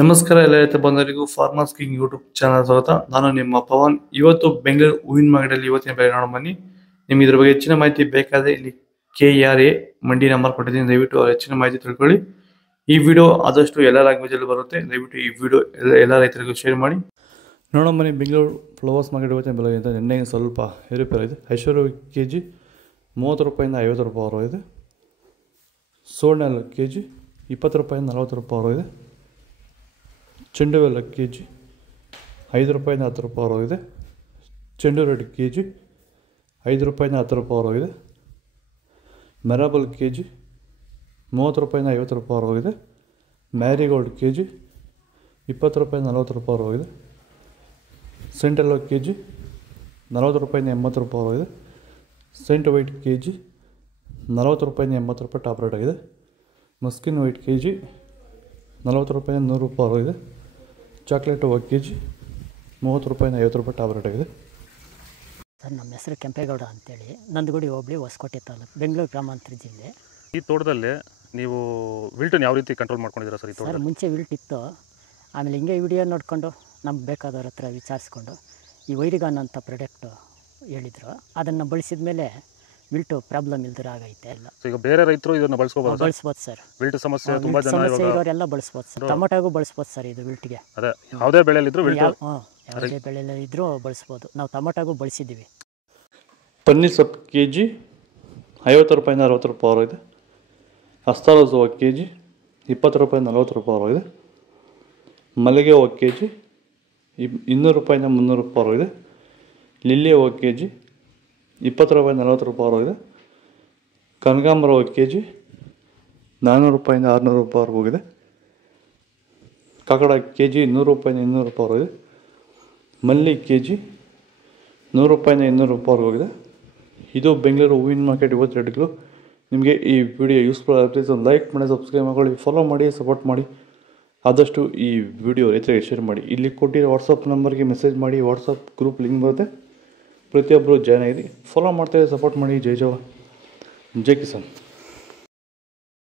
ನಮಸ್ಕಾರ ಎಲ್ಲ ರೈತ ಬಂಧುಗಳಿಗೂ ಫಾರ್ಮರ್ಸ್ ಕಿಂಗ್ ಯೂಟ್ಯೂಬ್ ಚಾನಲ್ ಸ್ವಾಗತ. ನಾನು ನಿಮ್ಮ ಪವನ್. ಇವತ್ತು ಬೆಂಗಳೂರು ಹೂವಿನ ಮಾರ್ಕೆಟಲ್ಲಿ ಇವತ್ತಿನ ಬೆಲೆ ನೋಡೋಣ ಬನ್ನಿ. ನಿಮ್ಗೆ ಇದ್ರ ಬಗ್ಗೆ ಹೆಚ್ಚಿನ ಮಾಹಿತಿ ಬೇಕಾದರೆ ಇಲ್ಲಿ KRA ಮಂಡಿ ನಂಬರ್ ಕೊಟ್ಟಿದ್ದೀನಿ, ದಯವಿಟ್ಟು ಹೆಚ್ಚಿನ ಮಾಹಿತಿ ತಿಳ್ಕೊಳ್ಳಿ. ಈ ವಿಡಿಯೋ ಆದಷ್ಟು ಎಲ್ಲ ಲ್ಯಾಂಗ್ವೇಜಲ್ಲಿ ಬರುತ್ತೆ, ದಯವಿಟ್ಟು ಈ ವಿಡಿಯೋ ಎಲ್ಲ ರೈತರಿಗೂ ಶೇರ್ ಮಾಡಿ. ನೋಡೋಣ ಬನ್ನಿ, ಬೆಂಗಳೂರು ಫ್ಲವರ್ಸ್ ಮಾರ್ಕೆಟ್ ಇವತ್ತಿನ ಬೆಲೆ ಅಂತ ಎಣ್ಣೆ ಸ್ವಲ್ಪ ಏರುಪೇರು ಇದೆ. ಐಶ್ವರ್ಯ KG 30 ರೂಪಾಯಿಂದ 50 ರೂಪಾಯಿ ಇದೆ. ಸೋರ್ಣೆಲ್ಲ KG 20 ರೂಪಾಯಿಂದ 40 ರೂಪಾಯಿ ಇದೆ. ಚೆಂಡುವೆಲ್ಲ KG 5 ರೂಪಾಯಿಂದ 10 ರೂಪಾಯಿ ಇದೆ. ಚೆಂಡು ರೆಡ್ KG 5 ರೂಪಾಯಿಂದ 10 ರೂಪಾಯಿ ಇದೆ. ಮೆರಾಬಲ್ KG 30 ರೂಪಾಯಿಂದ 50 ರೂಪಾಯಿ ಇದೆ. ಮ್ಯಾರಿಗೋಲ್ಡ್ KG 20 ರೂಪಾಯಿಂದ 40 ರೂಪಾಯಿ ಇದೆ. ಸೆಂಟೆಲ್ಲೋ KG 40 ರೂಪಾಯಿಂದ 80 ರೂಪಾಯಿ ಇದೆ. ಸೆಂಟ್ ವೈಟ್ KG 40 ರೂಪಾಯಿಂದ 80 ರೂಪಾಯಿ ಟಾಪ್ ರೇಟ್ ಆಗಿದೆ. ಮಸ್ಕಿನ್ ವೈಟ್ KG 40 ರೂಪಾಯಿಂದ 100 ರೂಪಾಯಿ ಇದೆ. ಚಾಕ್ಲೇಟ್ KG 30 ರೂಪಾಯಿಂದ 50 ರೂಪಾಯಿ ಟಾಪ್ ರೇಟ್ ಆಗಿದೆ. ಸರ್, ನಮ್ಮ ಹೆಸರು ಕೆಂಪೇಗೌಡ ಅಂತೇಳಿ, ನಂದಗುಡಿ ಹೋಬಳಿ ಹೊಸಕೋಟೆ ತಾಲೂಕು, ಬೆಂಗಳೂರು ಗ್ರಾಮಾಂತರ ಜಿಲ್ಲೆ. ಈ ತೋಟದಲ್ಲಿ ನೀವು ವಿಲ್ಟನ್ನು ಯಾವ ರೀತಿ ಕಂಟ್ರೋಲ್ ಮಾಡ್ಕೊಂಡಿದ್ದೀರಾ ಸರ್? ಈ ತೋಟ ಮುಂಚೆ ವಿಲ್ಟ್ ಇತ್ತು, ಆಮೇಲೆ ಹಿಂಗೆ ವಿಡಿಯೋ ನೋಡಿಕೊಂಡು ನಮ್ಗೆ ಬೇಕಾದವ್ರ ಹತ್ರ ವಿಚಾರಿಸ್ಕೊಂಡು ಈ ವೈರಿಗಾನ್ ಅಂತ ಪ್ರಾಡಕ್ಟು ಹೇಳಿದರು, ಅದನ್ನು ಬಳಸಿದ ಮೇಲೆ ವಿಲ್ಟು ಪ್ರಾಬ್ಲಮ್ ಇಲ್ದಿರ ಆಗೈತೆ ಎಲ್ಲ. ಈಗ ಬೇರೆ ರೈತರು ಇದನ್ನು ಬಳಸ್ಬೋದು ಸರ್. ವಿಲ್ಟ್ ಸಮಸ್ಯೆ ತುಂಬ ಜನ ಇರೋರೆಲ್ಲ ಬಳಸ್ಬೋದು ಸರ್. ಟೊಮೊಟೊಗೂ ಬಳಸ್ಬೋದು ಸರ್ ಇದು ವಿಲ್ಟ್ಗೆ. ಅದೇ ಯಾವುದೇ ಬೆಳೆಯಲ್ಲಿದ್ದರೂ ಯಾವುದೇ ಬೆಳೆಯಲ್ಲಿ ಇದ್ದರೂ ಬಳಸ್ಬೋದು. ನಾವು ಟೊಮೊಟೊಗೂ ಬಳಸಿದ್ದೀವಿ. ಪನ್ನೀರ್ ಸೊಪ್ಪು KG 50 ರೂಪಾಯಿಂದ 60 ರೂಪಾಯಿ ಇದೆ. ಹಸ್ತಾರೋಸ್ ಹೂವು KG 20 ರೂಪಾಯಿಂದ 40 ರೂಪಾಯಿ ಇದೆ. ಮಲ್ಲಿಗೆ ಹೂವು KG 200 ರೂಪಾಯಿಂದ 300 ರೂಪಾಯಿ ಇದೆ. ಲಿಲ್ಲಿ ಹೂವು KG 20 ರೂಪಾಯಿಂದ 40 ರೂಪಾಯಿ ಇದೆ. ಕನಕಾಂಬರ ಹೂವು KG 400 ರೂಪಾಯಿಂದ 600 ರೂಪಾಯಿ ಹೋಗಿದೆ. ಕಾಕಡ KG 100 ರೂಪಾಯಿಂದ 200 ರೂಪಾಯಿ ಇದೆ. ಮಲ್ಲಿ KG 100 ರೂಪಾಯಿಂದ 200 ರೂಪಾಯಿ ಹೋಗಿದೆ. ಇದು ಬೆಂಗಳೂರು ಹೂವಿನ ಮಾರ್ಕೆಟ್ ಇವತ್ತು ರೇಟ್ಗಳು. ನಿಮಗೆ ಈ ವಿಡಿಯೋ ಯೂಸ್ಫುಲ್ ಆದರೆ ಪ್ಲೀಸ್ ಒಂದು ಲೈಕ್ ಮಾಡಿ, ಸಬ್ಸ್ಕ್ರೈಬ್ ಮಾಡ್ಕೊಳ್ಳಿ, ಫಾಲೋ ಮಾಡಿ, ಸಪೋರ್ಟ್ ಮಾಡಿ. ಆದಷ್ಟು ಈ ವಿಡಿಯೋ ರೈತರಿಗೆ ಶೇರ್ ಮಾಡಿ. ಇಲ್ಲಿ ಕೊಟ್ಟಿರೋ ವಾಟ್ಸಪ್ ನಂಬರ್ಗೆ ಮೆಸೇಜ್ ಮಾಡಿ, ವಾಟ್ಸಪ್ ಗ್ರೂಪ್ ಲಿಂಕ್ ಬರುತ್ತೆ, ಪ್ರತಿಯೊಬ್ಬರು ಜಾಯ್ನ್ ಆಗಿ ಫಾಲೋ ಮಾಡ್ತಾರೆ, ಸಪೋರ್ಟ್ ಮಾಡಿ. ಜೈ ಜವಾನ್, ಜೈ ಕಿಸಾನ್.